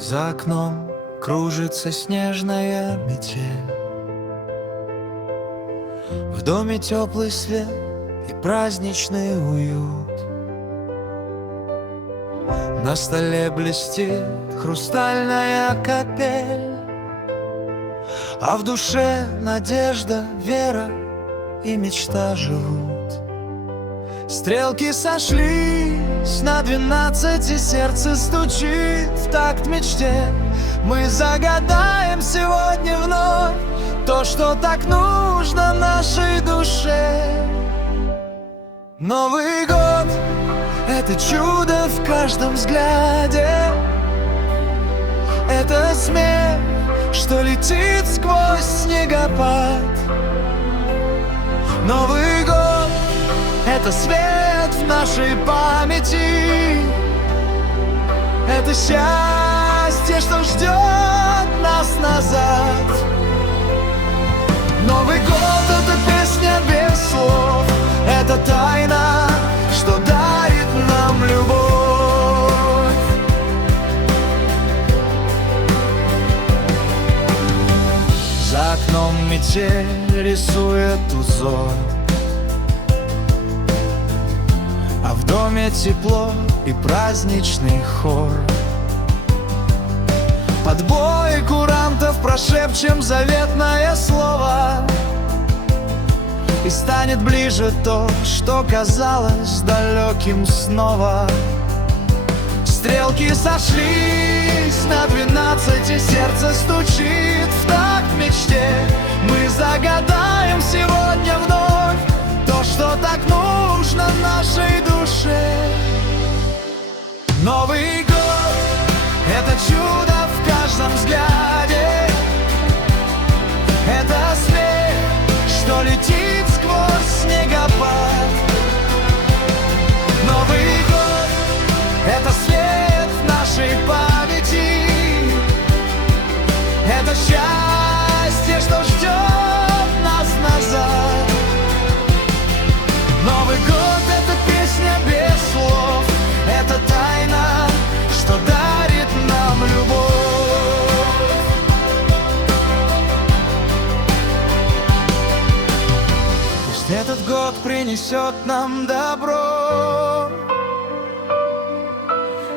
За окном кружится снежная метель. В доме теплый свет и праздничный уют. На столе блестит хрустальная капель, а в душе надежда, вера и мечта живут. Стрелки сошлись на 12, сердце стучит в такт мечте. Мы загадаем сегодня вновь то, что так нужно нашей душе. Новый год — это чудо в каждом взгляде. Это смех, что летит сквозь снегопад. Новый год — это свет в нашей памяти. Это счастье, что ждет нас назад. Новый год — это песня без слов. Это тайна, что дарит нам любовь. За окном метель рисует узор, а в доме тепло и праздничный хор. Под бой курантов прошепчем заветное слово, и станет ближе то, что казалось далеким снова. Стрелки сошлись на 12, сердце стучит в такт мечте. Мы загадаем сегодня вновь то, что так нужно нашей душе. Новый год — это чудо в каждом взгляде. Это смех, что летит сквозь снегопад. Новый год — это свет в нашей памяти. Это счастье, что ждет нас назад. Новый год — это песня без слов. Это тайна, что дарит нам любовь. Пусть этот год принесет нам добро,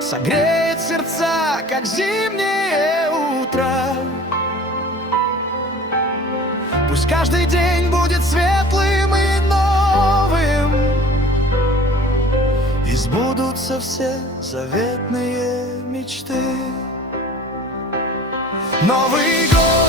согреет сердца, как зимнее утро. Пусть каждый день будет светлым и новым, и сбудутся все заветные мечты. Новый год